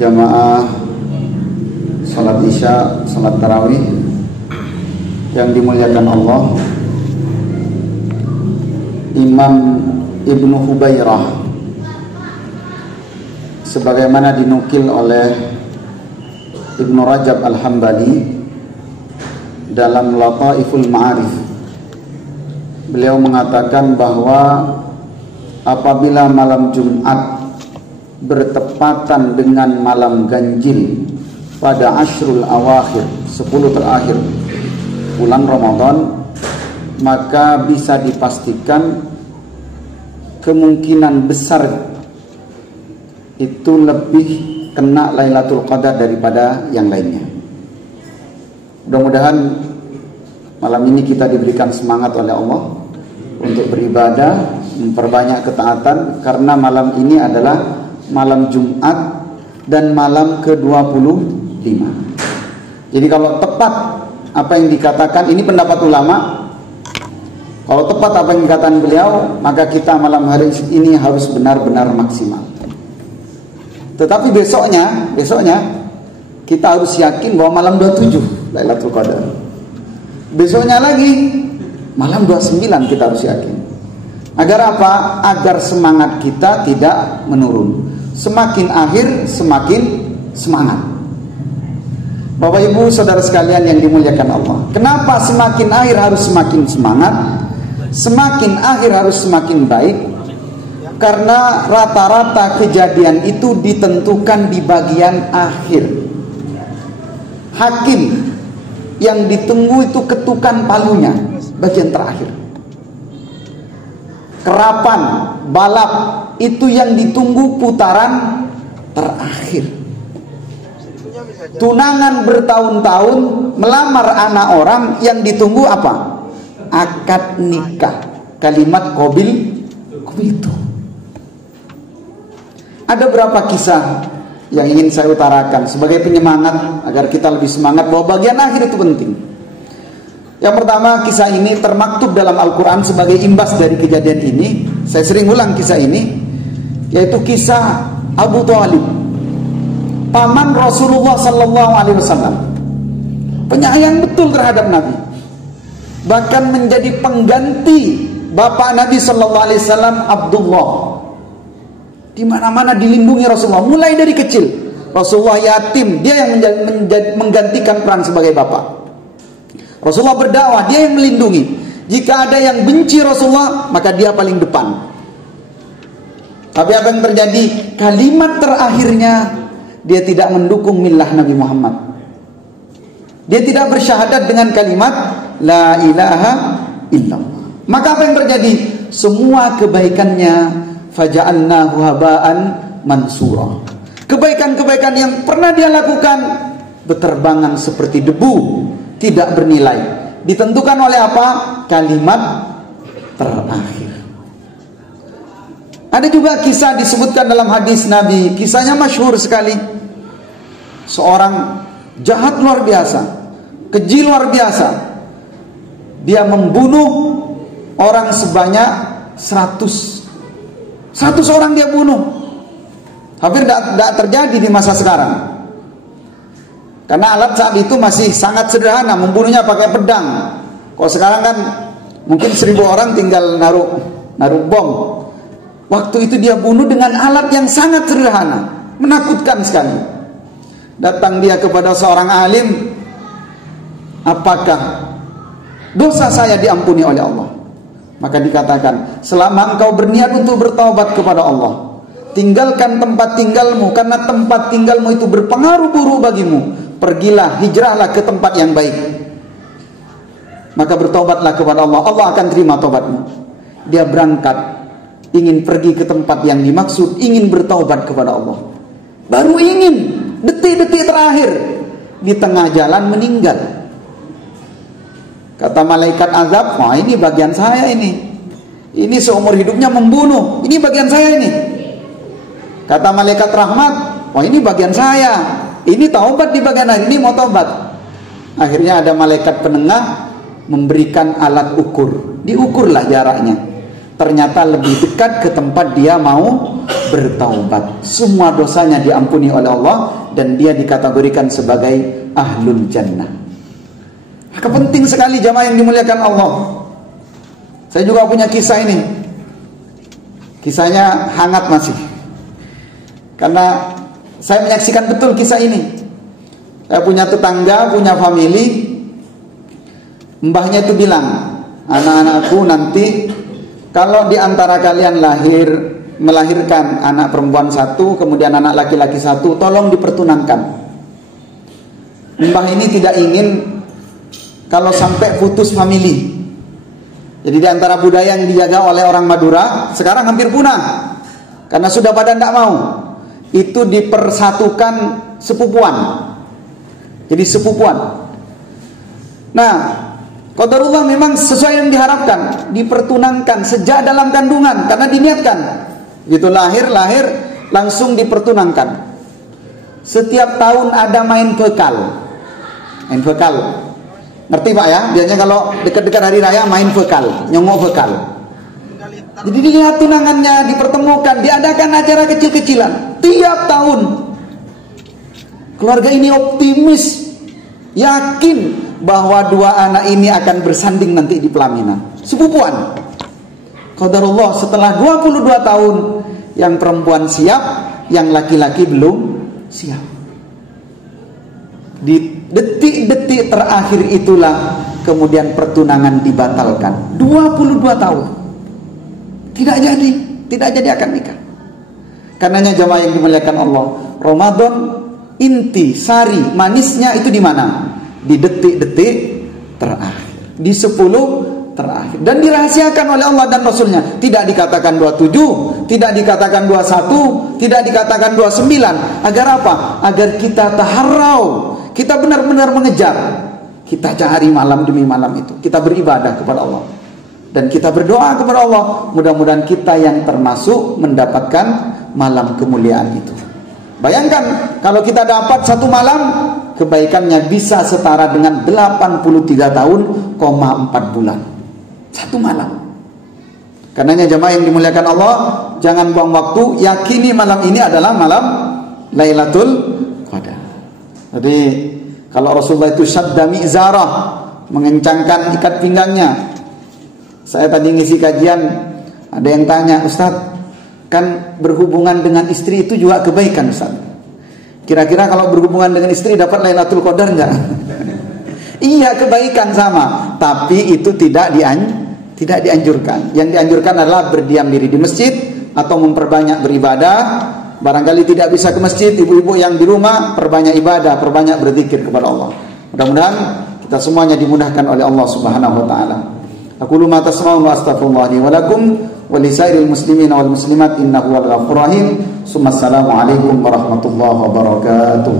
jamaah salat isya, salat tarawih yang dimuliakan Allah. Imam Ibnu Hubairah sebagaimana dinukil oleh Ibnu Rajab Al-Hambali dalam Lataiful Ma'arif, beliau mengatakan bahwa apabila malam Jumat bertepatan dengan malam ganjil pada ashrul awakhir, 10 terakhir bulan Ramadan, maka bisa dipastikan kemungkinan besar itu lebih kena Lailatul Qadar daripada yang lainnya. Mudah-mudahan malam ini kita diberikan semangat oleh Allah untuk beribadah, memperbanyak ketaatan, karena malam ini adalah malam Jumat dan malam ke-25. Jadi kalau tepat apa yang dikatakan, ini pendapat ulama, kalau tepat apa yang dikatakan beliau, maka kita malam hari ini harus benar-benar maksimal. Tetapi besoknya kita harus yakin bahwa malam 27 Lailatul Qadar. Besoknya lagi malam 29 kita harus yakin. Agar apa? Agar semangat kita tidak menurun. Semakin akhir semakin semangat. Bapak Ibu saudara sekalian yang dimuliakan Allah, kenapa semakin akhir harus semakin semangat, semakin akhir harus semakin baik? Karena rata-rata kejadian itu ditentukan di bagian akhir. Hakim yang ditunggu itu ketukan palunya, bagian terakhir. Kerapan, balap, itu yang ditunggu putaran terakhir. Tunangan bertahun-tahun, melamar anak orang, yang ditunggu apa? Akad nikah. Kalimat qabil itu. Ada berapa kisah yang ingin saya utarakan sebagai penyemangat agar kita lebih semangat bahwa bagian akhir itu penting. Yang pertama, kisah ini termaktub dalam Al-Quran sebagai imbas dari kejadian ini. Saya sering ulang kisah ini, yaitu kisah Abu Thalib, paman Rasulullah Sallallahu Alaihi Wasallam, penyayang betul terhadap Nabi, bahkan menjadi pengganti bapak Nabi Sallallahu Alaihi Wasallam, Abdullah. Di mana-mana dilindungi Rasulullah, mulai dari kecil. Rasulullah yatim, dia yang menggantikan peran sebagai bapak. Rasulullah berdakwah, dia yang melindungi. Jika ada yang benci Rasulullah, maka dia paling depan. Tapi apa yang terjadi? Kalimat terakhirnya, dia tidak mendukung millah Nabi Muhammad. Dia tidak bersyahadat dengan kalimat La ilaha illallah. Maka apa yang terjadi? Semua kebaikannya faja'alnahu haba'an mansura. Kebaikan-kebaikan yang pernah dia lakukan berterbangan seperti debu, tidak bernilai. Ditentukan oleh apa? Kalimat terakhir. Ada juga kisah disebutkan dalam hadis Nabi, kisahnya masyhur sekali. Seorang jahat luar biasa, keji luar biasa. Dia membunuh orang sebanyak 100 orang dia bunuh. Hampir tidak terjadi di masa sekarang. Karena alat saat itu masih sangat sederhana, membunuhnya pakai pedang. Kalau sekarang kan mungkin 1000 orang tinggal naruh bom. Waktu itu dia bunuh dengan alat yang sangat sederhana, menakutkan sekali. Datang dia kepada seorang alim, apakah dosa saya diampuni oleh Allah? Maka dikatakan, selama engkau berniat untuk bertaubat kepada Allah, tinggalkan tempat tinggalmu, karena tempat tinggalmu itu berpengaruh buruk bagimu. Pergilah, hijrahlah ke tempat yang baik. Maka bertaubatlah kepada Allah, Allah akan terima taubatmu. Dia berangkat, ingin pergi ke tempat yang dimaksud, ingin bertaubat kepada Allah. Baru ingin, detik-detik terakhir, di tengah jalan meninggal. Kata malaikat azab, wah ini bagian saya ini. Ini seumur hidupnya membunuh, ini bagian saya ini. Kata malaikat rahmat, wah ini bagian saya. Ini taubat di bagian ini, mau taubat. Akhirnya ada malaikat penengah memberikan alat ukur. Diukurlah jaraknya. Ternyata lebih dekat ke tempat dia mau bertaubat. Semua dosanya diampuni oleh Allah dan dia dikategorikan sebagai ahlul jannah. Maka penting sekali jamaah yang dimuliakan Allah. Saya juga punya kisah ini. Kisahnya hangat masih. Karena saya menyaksikan betul kisah ini. Saya punya tetangga, punya family. Mbahnya itu bilang, anak-anakku nanti kalau di antara kalian melahirkan anak perempuan satu, kemudian anak laki-laki satu, tolong dipertunangkan. Mbah ini tidak ingin kalau sampai putus family. Jadi di antara budaya yang dijaga oleh orang Madura sekarang hampir punah karena sudah pada tidak mau. Itu dipersatukan sepupuan. Jadi sepupuan. Nah, qadarullah memang sesuai yang diharapkan, dipertunangkan sejak dalam kandungan karena diniatkan. Gitu lahir langsung dipertunangkan. Setiap tahun ada main bekal. Main bekal. Ngerti Pak ya? Biasanya kalau dekat-dekat hari raya main bekal, nyongok bekal. Jadi dilihat tunangannya, dipertemukan, diadakan acara kecil-kecilan tiap tahun. Keluarga ini optimis, yakin bahwa dua anak ini akan bersanding nanti di pelaminan. Sepupuan. Qadarullah setelah 22 tahun yang perempuan siap, yang laki-laki belum siap. Di detik-detik terakhir itulah kemudian pertunangan dibatalkan. 22 tahun. Tidak jadi akan nikah. Karenanya jamaah yang dimuliakan Allah, Ramadan inti, sari, manisnya itu di mana? Di detik-detik terakhir. Di 10 terakhir. Dan dirahasiakan oleh Allah dan Rasulnya. Tidak dikatakan 27, tidak dikatakan 21, tidak dikatakan 29. Agar apa? Agar kita taharau, kita benar-benar mengejar. Kita cari malam demi malam itu. Kita beribadah kepada Allah. Dan kita berdoa kepada Allah. Mudah-mudahan kita yang termasuk mendapatkan malam kemuliaan itu. Bayangkan kalau kita dapat satu malam, kebaikannya bisa setara dengan 83 tahun, 4 bulan. Satu malam. Karenanya jamaah yang dimuliakan Allah, jangan buang waktu, yakini malam ini adalah malam Lailatul Qadar. Jadi kalau Rasulullah itu syadda mi'zarah, mengencangkan ikat pinggangnya. Saya tadi ngisi kajian, ada yang tanya, Ustaz, kan berhubungan dengan istri itu juga kebaikan, Ustaz. Kira-kira kalau berhubungan dengan istri dapat Lailatul Qadar enggak? Iya, kebaikan sama, tapi itu tidak dianjurkan. Yang dianjurkan adalah berdiam diri di masjid atau memperbanyak beribadah. Barangkali tidak bisa ke masjid, ibu-ibu yang di rumah perbanyak ibadah, perbanyak berzikir kepada Allah. Mudah-mudahan kita semuanya dimudahkan oleh Allah Subhanahu wa taala. Aqulu ma tasma'un wa astaghfirullah li wa lakum wa li sairil muslimin wal muslimat innahu wal ghafurur rahim. Assalamu alaikum warahmatullahi wabarakatuh.